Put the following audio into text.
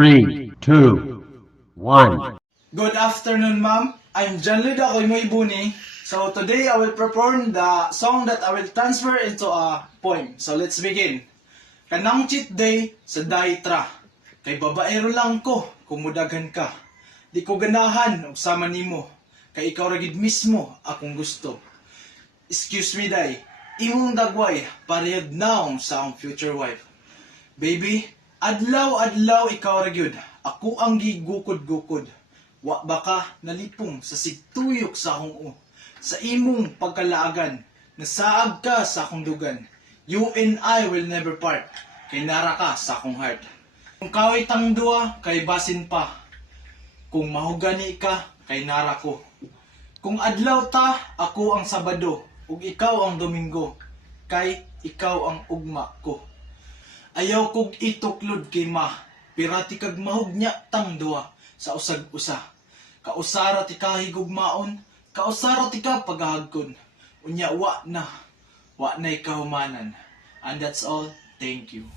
3, 2, 1. Good afternoon, ma'am. I'm John Lud, ako'y mo ibuni. So today I will perform the song that I will transfer into a poem. So let's begin. Kanang cheat day sa daitra. Kay babaero lang ko kung mudaghan ka. Di ko ganahan og sama nimo. Kay ikaw ragid mismo akong gusto. Excuse me, day. Imong dagway parehag naong sa akong future wife. Baby, adlaw-adlaw ikaw ragyod. Ako ang gigukod-gukod. Wa baka nalipong sa sigtuyok sa akong sa imong pagkalaagan. Nasaag ka sa akong dugan. You and I will never part. Kay nara ka sa akong heart. Kung kaway tang dua, kay basin pa. Kung mahugani ka, kay nara ko. Kung adlaw ta, ako ang Sabado. Ug ikaw ang Domingo. Kay ikaw ang ugma ko. Ayaw kog ituklod kay ma. Pirati kag mahugnya tang dua sa usag-usa. Kausara ti kahigugmaon, kausara ti ka paghahagkon. Unya wa na'y kahumanan. And that's all. Thank you.